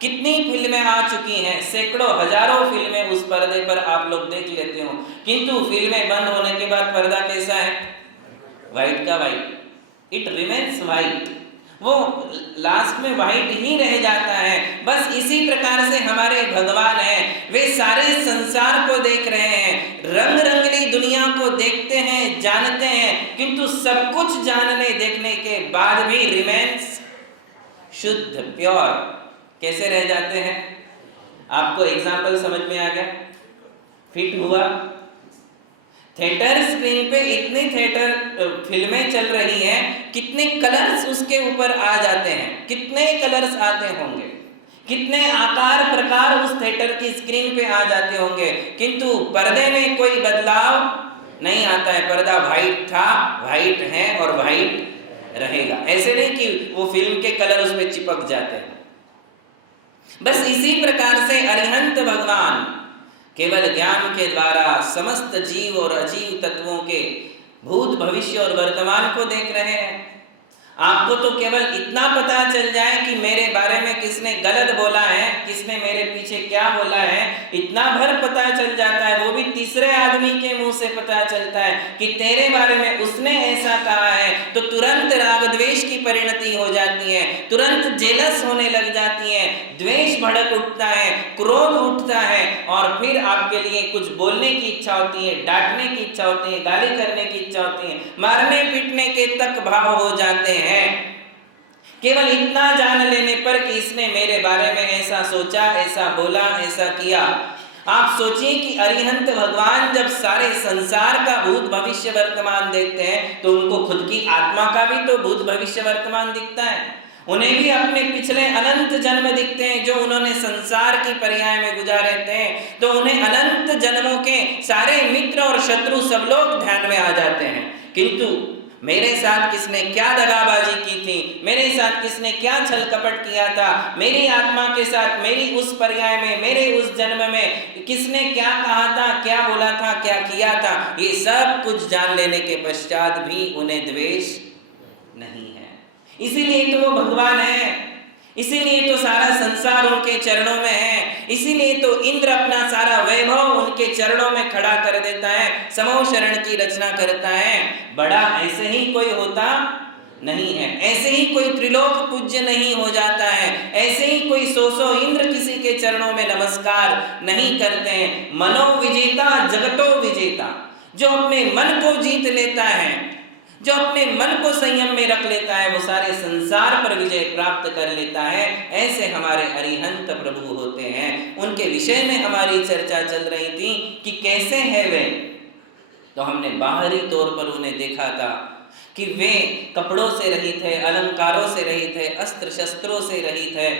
कितनी फिल्में आ चुकी हैं, सैकड़ों हजारों फिल्में उस पर्दे पर आप लोग देख लेते हो, किंतु फिल्में बंद होने के बाद पर्दा कैसा है, व्हाइट का व्हाइट, इट रिमेन्स व्हाइट, वो लास्ट में व्हाइट ही रह जाता है। बस इसी प्रकार से हमारे भगवान हैं, वे सारे संसार को देख रहे हैं, रंग रंगली दुनिया को देखते हैं, जानते हैं, किंतु सब कुछ जानने देखने के बाद भी रिमेन्स शुद्ध, प्योर, कैसे रह जाते हैं। आपको एग्जाम्पल समझ में आ गया, फिट हुआ। थिएटर स्क्रीन पे इतनी थिएटर फिल्में चल रही हैं, कितने कलर्स उसके ऊपर आ जाते हैं, कितने कलर्स आते होंगे, कितने आकार प्रकार उस थिएटर की स्क्रीन पे आ जाते होंगे, किंतु पर्दे में कोई बदलाव नहीं आता है। पर्दा व्हाइट था, व्हाइट है और व्हाइट रहेगा। ऐसे नहीं कि वो फिल्म के कलर उसमें चिपक जाते हैं। बस इसी प्रकार से अरिहंत भगवान केवल ज्ञान के द्वारा समस्त जीव और अजीव तत्वों के भूत भविष्य और वर्तमान को देख रहे हैं। आपको तो केवल इतना पता चल जाए कि मेरे बारे में किसने गलत बोला है, किसने मेरे पीछे क्या बोला है, इतना भर पता चल जाता है। वो भी तीसरे आदमी के मुंह से पता चलता है कि तेरे बारे में उसने ऐसा कहा है, तो तुरंत राग द्वेष की परिणति हो जाती है, तुरंत जेलस होने लग जाती है, द्वेष भड़क उठता है, क्रोध उठता है, और फिर आपके लिए कुछ बोलने की इच्छा होती है, डांटने की इच्छा होती है, गाली करने की इच्छा होती है, मारने पीटने के तक भाव हो जाते हैं। केवल इतना जान लेने पर कि इसने मेरे बारे में ऐसा सोचा, ऐसा बोला, ऐसा किया। आप सोचिए कि अरिहंत भगवान जब सारे संसार का भूत भविष्य वर्तमान देखते हैं तो उनको खुद की आत्मा का भी तो भूत भविष्य वर्तमान दिखता है। उन्हें भी अपने पिछले अनंत जन्म दिखते हैं जो उन्होंने संसार की पर्याय में गुजारे थे। तो उन्हें अनंत जन्मों के सारे मित्र और शत्रु सब लोग ध्यान में आ जाते हैं। किंतु मेरे साथ किसने क्या दगाबाजी की थी, मेरे साथ किसने क्या छल कपट किया था, मेरी आत्मा के साथ मेरी उस पर्याय में, मेरे उस जन्म में किसने क्या कहा था, क्या बोला था, क्या किया था, ये सब कुछ जान लेने के पश्चात भी उन्हें द्वेष नहीं है। इसीलिए तो वो भगवान है, इसीलिए तो सारा संसार उनके चरणों में है, इसीलिए तो इंद्र अपना सारा वैभव उनके चरणों में खड़ा कर देता है, समूह शरण की रचना करता है। बड़ा ऐसे ही कोई होता नहीं है, ऐसे ही कोई त्रिलोक पूज्य नहीं हो जाता है, ऐसे ही कोई सौ इंद्र किसी के चरणों में नमस्कार नहीं करते हैं। मनोविजेता जगतो विजेता, जो अपने मन को जीत लेता है, जो अपने मन को संयम में रख लेता है, वो सारे संसार पर विजय प्राप्त कर लेता है। ऐसे हमारे अरिहंत प्रभु होते हैं। उनके विषय में हमारी चर्चा चल रही थी कि कैसे है वे। तो हमने बाहरी तौर पर उन्हें देखा था कि वे कपड़ों से रहित है, अलंकारों से रहित है, अस्त्र शस्त्रों से रहित है।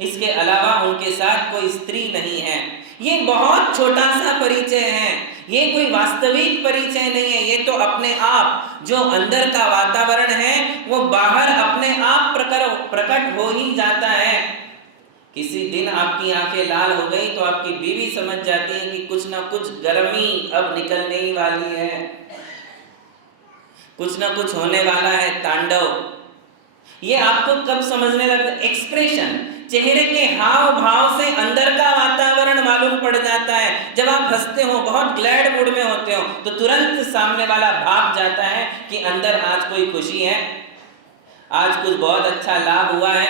इसके अलावा उनके साथ कोई स्त्री नहीं है। ये बहुत छोटा सा परिचय है, ये कोई वास्तविक परिचय नहीं है। ये तो अपने आप जो अंदर का वातावरण है वो बाहर अपने आप प्रकट हो ही जाता है। किसी दिन आपकी आंखें लाल हो गई तो आपकी बीवी समझ जाती है कि कुछ ना कुछ गर्मी अब निकलने ही वाली है, कुछ ना कुछ होने वाला है तांडव। ये आपको कब समझने लगता है? एक्सप्रेशन, चेहरे के हाव भाव से अंदर का वातावरण मालूम पड़ जाता है। जब आप हंसते हो, बहुत ग्लैड मूड में होते हो, तो तुरंत सामने वाला भाप जाता है कि अंदर आज कोई खुशी है, आज कुछ बहुत अच्छा लाभ हुआ है,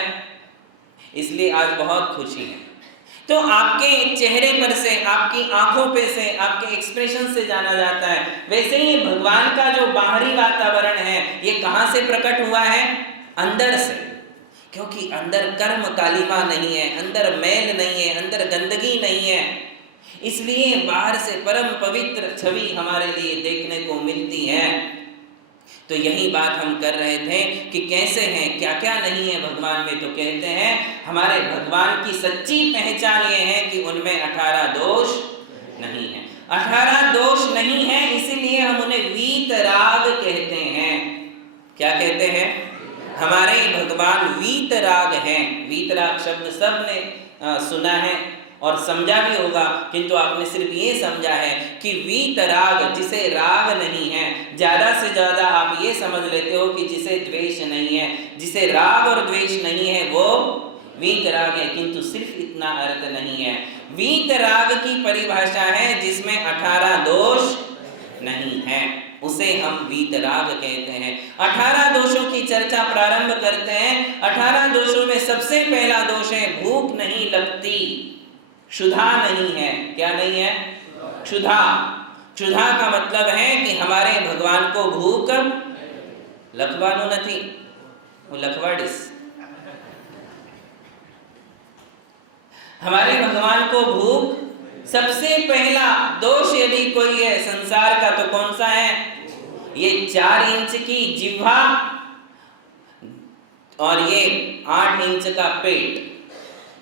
इसलिए आज बहुत खुशी है। तो आपके चेहरे पर से, आपकी आंखों पे से, आपके एक्सप्रेशन से जाना जाता है। वैसे ही भगवान का जो बाहरी वातावरण है ये कहाँ से प्रकट हुआ है? अंदर से। क्योंकि अंदर कर्म कालिमा नहीं है, अंदर मैल नहीं है, अंदर गंदगी नहीं है, इसलिए बाहर से परम पवित्र छवि हमारे लिए देखने को मिलती है। तो यही बात हम कर रहे थे कि कैसे हैं, क्या क्या नहीं है भगवान में। तो कहते हैं हमारे भगवान की सच्ची पहचान ये है कि उनमें 18 दोष नहीं है। 18 दोष नहीं है, इसीलिए हम उन्हें वीतराग कहते हैं। क्या कहते हैं? हमारे भगवान वीतराग हैं। वीतराग शब्द सबने सुना है और समझा भी होगा, किंतु आपने सिर्फ ये समझा है कि वीतराग, जिसे राग नहीं है। ज़्यादा से ज़्यादा आप ये समझ लेते हो कि जिसे द्वेष नहीं है, जिसे राग और द्वेष नहीं है वो वीतराग है, किंतु सिर्फ इतना अर्थ नहीं है। वीतराग की परिभाषा है जिसमें 18 दोष नहीं है, उसे हम वीतराग कहते हैं। 18 दोषों की चर्चा प्रारंभ करते हैं। 18 दोषों में सबसे पहला दोष है भूख नहीं लगती, क्षुधा नहीं है। क्या नहीं है? क्षुधा। क्षुधा का मतलब है कि हमारे भगवान को भूख लखवानो नहीं, वो लखवाडिस। हमारे भगवान को भूख, सबसे पहला दोष यदि कोई है संसार का तो कौन सा है? ये 4 इंच की जिह्वा और ये 8 इंच का पेट,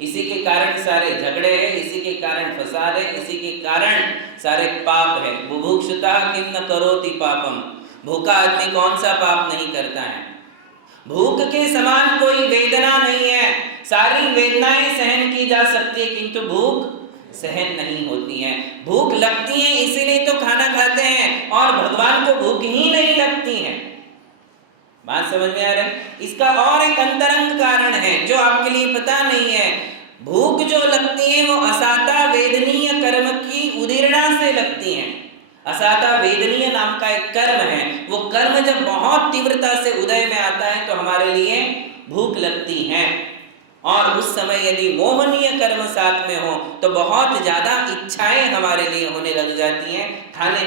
इसी के कारण सारे झगड़े हैं, इसी के कारण फसाद है, इसी के कारण सारे पाप है। बुभुक्षुता किम न करोति पापम, भूखा आदमी कौन सा पाप नहीं करता है। भूख के समान कोई वेदना नहीं है। सारी वेदनाएं सहन की जा सकती है, किंतु भूख सहन नहीं होती हैं। भूख लगती है इसीलिए तो खाना खाते हैं, और भगवान को भूख ही नहीं लगती है। बात समझ में आ रहा है? इसका और एक अंतरंग कारण है जो आपके लिए पता नहीं है। भूख जो लगती है वो असाता वेदनीय कर्म की उदीर्णा से लगती है। असाता वेदनीय नाम का एक कर्म है, वो कर्म जब बहुत तीव्रता से उदय में आता है तो हमारे लिए भूख लगती है। और उस समय यदि मोहनीय कर्म साथ में हो तो बहुत ज़्यादा इच्छाएं हमारे लिए होने लग जाती हैं, खाने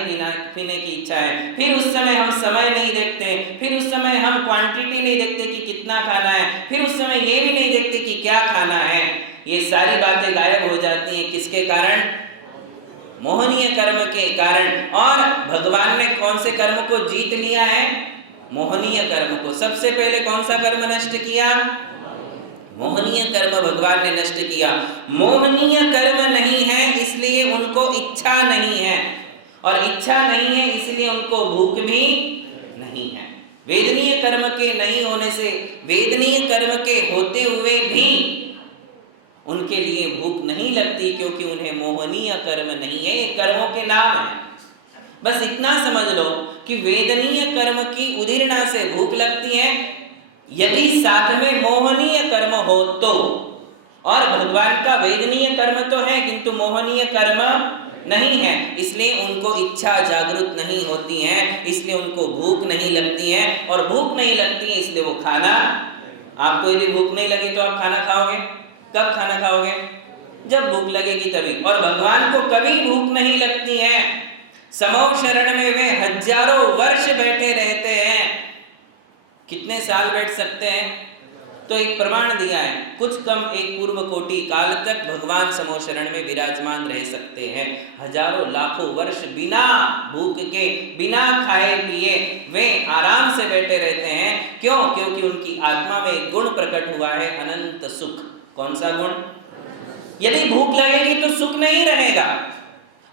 पीने की इच्छाएं। फिर उस समय हम समय नहीं देखते, फिर उस समय हम क्वांटिटी नहीं देखते कि कितना खाना है, फिर उस समय ये भी नहीं देखते कि क्या खाना है। ये सारी बातें गायब हो जाती हैं। किसके कारण? मोहनीय कर्म के कारण। और भगवान ने कौन से कर्म को जीत लिया है? मोहनीय कर्म को। सबसे पहले कौन सा कर्म नष्ट किया? मोहनीय कर्म भगवान ने नष्ट किया। मोहनीय कर्म नहीं है इसलिए उनको इच्छा नहीं है, और इच्छा नहीं है इसलिए उनको भूख भी नहीं है। वेदनीय कर्म के नहीं होने से, वेदनीय कर्म के होते हुए भी उनके लिए भूख नहीं लगती, क्योंकि उन्हें मोहनीय कर्म नहीं है, ये कर्मों के नाम है। बस इतना समझ लो कि वेदनीय कर्म की उदीर्णा से भूख लगती है यदि साथ में मोहनीय कर्म हो तो। और भगवान का वेदनीय कर्म तो है किंतु मोहनीय कर्म नहीं है, इसलिए उनको इच्छा जागृत नहीं होती है, इसलिए उनको भूख नहीं लगती है। और भूख नहीं लगती है इसलिए वो खाना, आपको यदि भूख नहीं लगी तो आप खाना खाओगे? कब खाना खाओगे? जब भूख लगेगी तभी। और भगवान को कभी भूख नहीं लगती है। समो शरण में वे हजारों वर्ष बैठे रहते हैं। कितने साल बैठ सकते हैं? तो एक प्रमाण दिया है, कुछ कम एक पूर्व कोटि काल तक भगवान समो शरण में विराजमान रह सकते हैं। हजारों लाखों वर्ष बिना भूख के, बिना खाए पिए वे आराम से बैठे रहते हैं। क्यों? क्योंकि उनकी आत्मा में एक गुण प्रकट हुआ है, अनंत सुख। कौन सा गुण? यदि भूख लगेगी तो सुख नहीं रहेगा।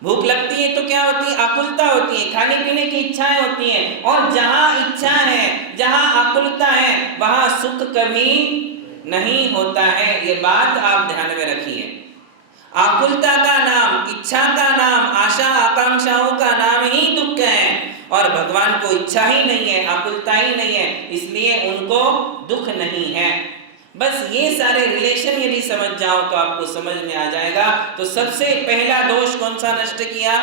भूख लगती है तो क्या होती है? आकुलता होती है, खाने पीने की इच्छाएं होती हैं। और जहां इच्छा है, जहां आकुलता है, वहां सुख कभी नहीं होता है। ये बात आप ध्यान में रखिए। आकुलता का नाम, इच्छा का नाम, आशा आकांक्षाओं का नाम ही दुख है। और भगवान को इच्छा ही नहीं है, आकुलता ही नहीं है, इसलिए उनको दुख नहीं है। बस ये सारे रिलेशन यदि समझ जाओ तो आपको समझ में आ जाएगा। तो सबसे पहला दोष कौन सा नष्ट किया?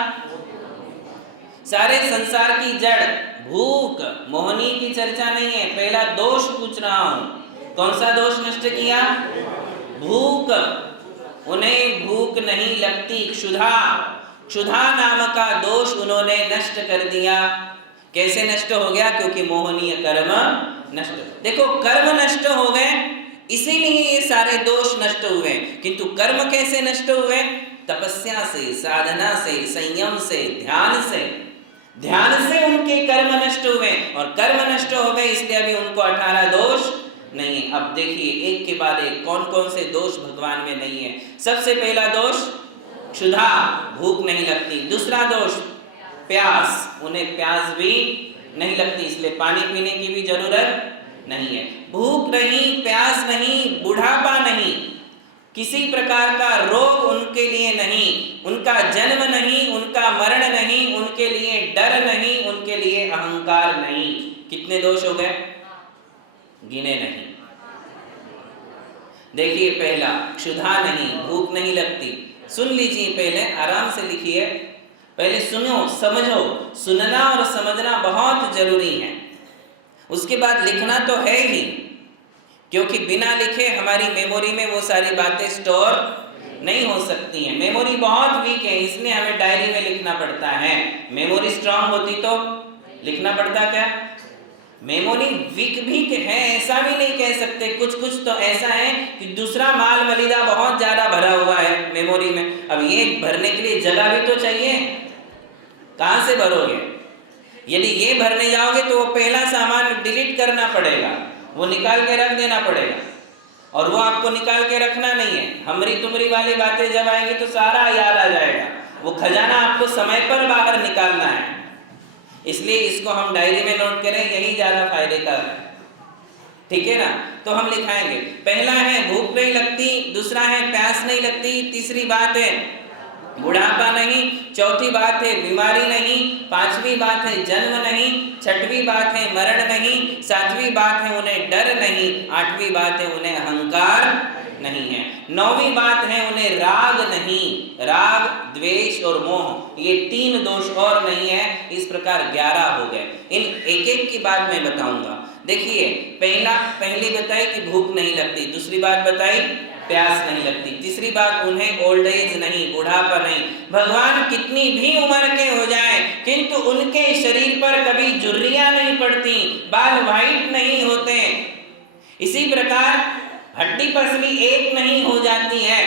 सारे संसार की जड़ भूख, मोहनी की चर्चा नहीं है, पहला दोष पूछ रहा हूं। कौन सा दोष नष्ट किया? भूख। उन्हें भूख नहीं लगती, क्षुधा, क्षुधा नाम का दोष उन्होंने नष्ट कर दिया। कैसे नष्ट हो गया? क्योंकि मोहनीय कर्म नष्ट। देखो, कर्म नष्ट हो गए इसीलिए ये सारे दोष नष्ट हुए। किंतु कर्म कैसे नष्ट हुए? तपस्या से, साधना से, संयम से, ध्यान से। ध्यान से उनके कर्म नष्ट हुए, और कर्म नष्ट हो गए इसलिए अभी उनको 18 दोष नहीं है। अब देखिए एक के बाद एक कौन कौन से दोष भगवान में नहीं है। सबसे पहला दोष क्षुधा, भूख नहीं लगती। दूसरा दोष प्यास, उन्हें प्यास भी नहीं लगती, इसलिए पानी पीने की भी जरूरत नहीं है। भूख नहीं, प्यास नहीं, बुढ़ापा नहीं, किसी प्रकार का रोग उनके लिए नहीं, उनका जन्म नहीं, उनका मरण नहीं, उनके लिए डर नहीं, उनके लिए अहंकार नहीं। कितने दोष हो गए? गिने नहीं। देखिए, पहला क्षुधा नहीं, भूख नहीं लगती। सुन लीजिए, पहले आराम से लिखिए, पहले सुनो, समझो। सुनना और समझना बहुत जरूरी है। उसके बाद लिखना तो है ही, क्योंकि बिना लिखे हमारी मेमोरी में वो सारी बातें स्टोर नहीं हो सकती हैं। मेमोरी बहुत वीक है, इसलिए हमें डायरी में लिखना पड़ता है। मेमोरी स्ट्रांग होती तो लिखना पड़ता क्या? मेमोरी वीक भी है ऐसा भी नहीं कह सकते। कुछ कुछ तो ऐसा है कि दूसरा माल मलिदा बहुत ज्यादा भरा हुआ है मेमोरी में। अब ये भरने के लिए जगह भी तो चाहिए, कहां से भरोगे? यदि ये भरने जाओगे तो वो पहला सामान डिलीट करना पड़ेगा, वो निकाल के रख देना पड़ेगा। और वो आपको निकाल के रखना नहीं है। हमरी तुमरी वाली बातें जब आएंगी तो सारा याद आ जाएगा। वो खजाना आपको समय पर बाहर निकालना है, इसलिए इसको हम डायरी में नोट करें, यही ज्यादा फायदे का है। ठीक है ना? तो हम लिखाएंगे, पहला है भूख नहीं लगती, दूसरा है प्यास नहीं लगती, तीसरी बात है बुढ़ापा नहीं, चौथी बात है बीमारी नहीं, पांचवी बात है जन्म नहीं, छठवीं बात है मरण नहीं, सातवीं बात है उन्हें डर नहीं, आठवीं बात है उन्हें अहंकार नहीं है, नौवीं बात है उन्हें राग नहीं, राग, द्वेष और मोह, ये 3 दोष और नहीं है। इस प्रकार 11 हो गए। इन एक एक की बात मैं बताऊंगा। देखिए, पहली बताई कि भूख नहीं लगती, दूसरी बात बताई प्यास नहीं लगती, तीसरी बात उन्हें ओल्ड एज नहीं, बुढ़ापा नहीं। भगवान कितनी भी उम्र के हो जाएं, किंतु उनके शरीर पर कभी झुर्रियां नहीं पड़ती, बाल व्हाइट नहीं होते। इसी प्रकार हड्डी पसली एक नहीं हो जाती है।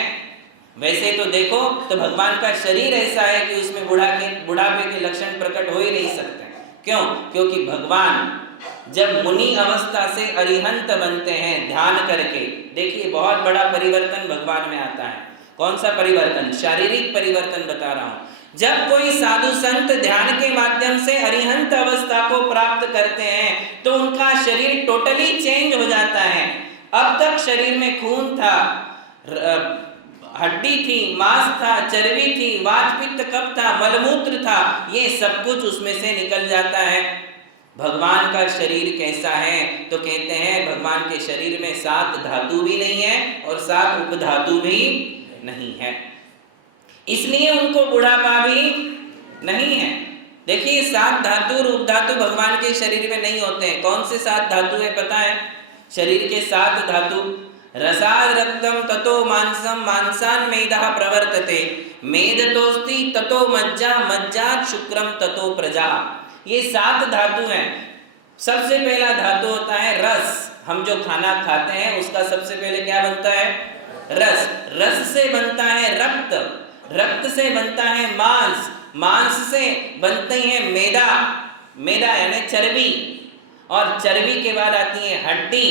वैसे तो देखो तो भगवान का शरीर ऐसा है कि उसमें बुढ़ापे के लक्षण प्रकट हो ही नहीं सकते। क्यों? क्योंकि भगवान जब मुनि अवस्था से अरिहंत बनते हैं ध्यान करके, देखिए बहुत बड़ा परिवर्तन भगवान में आता है। कौन सा परिवर्तन? शारीरिक परिवर्तन बता रहा हूं। जब कोई साधु संत ध्यान के माध्यम से अरिहंत अवस्था को प्राप्त करते हैं तो उनका शरीर टोटली चेंज हो जाता है। अब तक शरीर में खून था, हड्डी थी, मांस था, चर्बी थी, वात पित्त कफ था, मलमूत्र था, ये सब कुछ उसमें से निकल जाता है। भगवान का शरीर कैसा है? तो कहते हैं भगवान के शरीर में 7 धातु भी नहीं है और 7 उपधातु भी नहीं है, इसलिए उनको बुढ़ापा भी नहीं है। देखिए 7 धातु और उपधातु भगवान के शरीर में नहीं होते हैं। कौन से 7 धातु है पता है? शरीर के 7 धातु, रसाद रक्तम ततो मांसम मांसान मेदः प्रवर्तते, मेदतोस्ति ततो मज्जा मज्जात शुक्रम ततो प्रजा। ये 7 धातु हैं। सबसे पहला धातु होता है रस। हम जो खाना खाते हैं उसका सबसे पहले क्या बनता है? रस। रस से बनता है रक्त, रक्त से बनता है मांस, मांस से बनती है मेदा, मेदा यानी चर्बी, और चर्बी के बाद आती है हड्डी,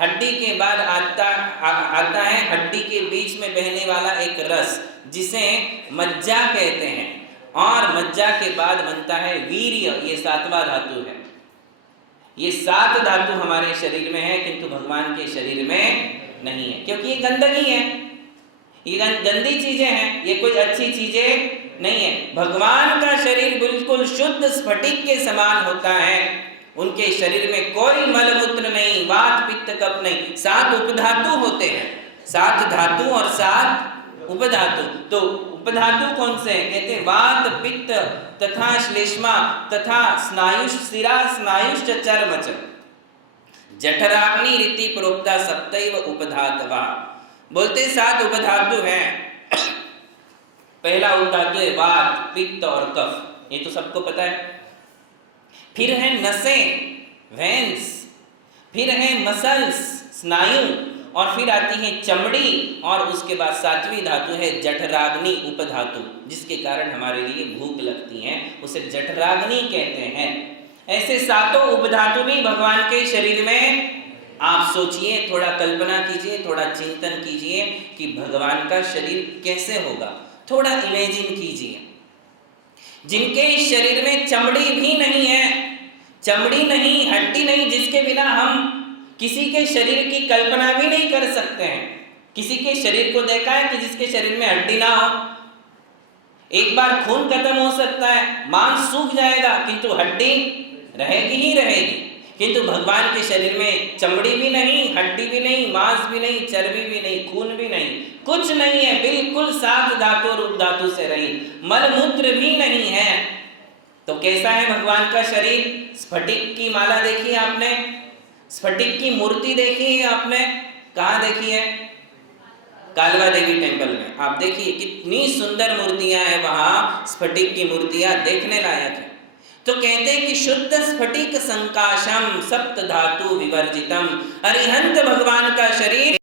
हड्डी के बाद आता है हड्डी के बीच में बहने वाला एक रस जिसे मज्जा कहते हैं, और मज्जा के बाद बनता है वीर्य, ये 7वां धातु है। ये 7 धातु हमारे शरीर में है किंतु भगवान के शरीर में नहीं है, क्योंकि ये गंदगी है, ये गंदी चीजें हैं, ये कोई अच्छी चीजें नहीं है। भगवान का शरीर बिल्कुल शुद्ध स्फटिक के समान होता है। उनके शरीर में कोई मलमूत्र नहीं, वात पित्त कफ नहीं। 7 उपधातु होते हैं, 7 धातु और 7 उपधातु। तो उपधातु कौन से हैं? कहते वात पित्त तथा श्लेष्मा तथा स्नायुष शिरा स्नायुश्च चर्मच जठराग्नि रीति प्रोक्ता सप्तैव उपधातवा। बोलते 7 उपधातु हैं। पहला उपधातु है वात पित्त और कफ, ये तो सबको पता है। फिर है नसें वेन्स, फिर है मसल्स स्नायु, और फिर आती है चमड़ी, और उसके बाद 7वीं धातु है जठराग्नि उपधातु, जिसके कारण हमारे लिए भूख लगती है, उसे जठराग्नि कहते हैं। ऐसे 7 उपधातु भी भगवान के शरीर में। आप सोचिए, थोड़ा कल्पना कीजिए, थोड़ा चिंतन कीजिए कि भगवान का शरीर कैसे होगा। थोड़ा इमेजिन कीजिए, जिनके शरीर में चमड़ी भी नहीं है, चमड़ी नहीं, हड्डी नहीं, जिसके बिना हम किसी के शरीर की कल्पना भी नहीं कर सकते हैं। किसी के शरीर को देखा है कि जिसके शरीर में हड्डी ना हो? एक बार खून खत्म हो सकता है, मांस सूख जाएगा, किंतु हड्डी रहेगी ही रहेगी। किंतु भगवान के शरीर में चमड़ी भी नहीं, हड्डी भी नहीं, मांस भी नहीं, चर्बी भी नहीं, खून भी नहीं, कुछ नहीं है, बिल्कुल 7 धातु और उपधातु से रहित, मलमूत्र भी नहीं है। तो कैसा है भगवान का शरीर? स्फटिक की माला देखी आपने, स्फटिक की मूर्ति देखी है आपने? कहाँ देखी है? कालवा देवी टेम्पल में। आप देखिए कितनी सुंदर मूर्तियां हैं वहां, स्फटिक की मूर्तियां देखने लायक है। तो कहते हैं कि शुद्ध स्फटिक संकाशम सप्त धातु विवर्जितम, अरिहंत भगवान का शरीर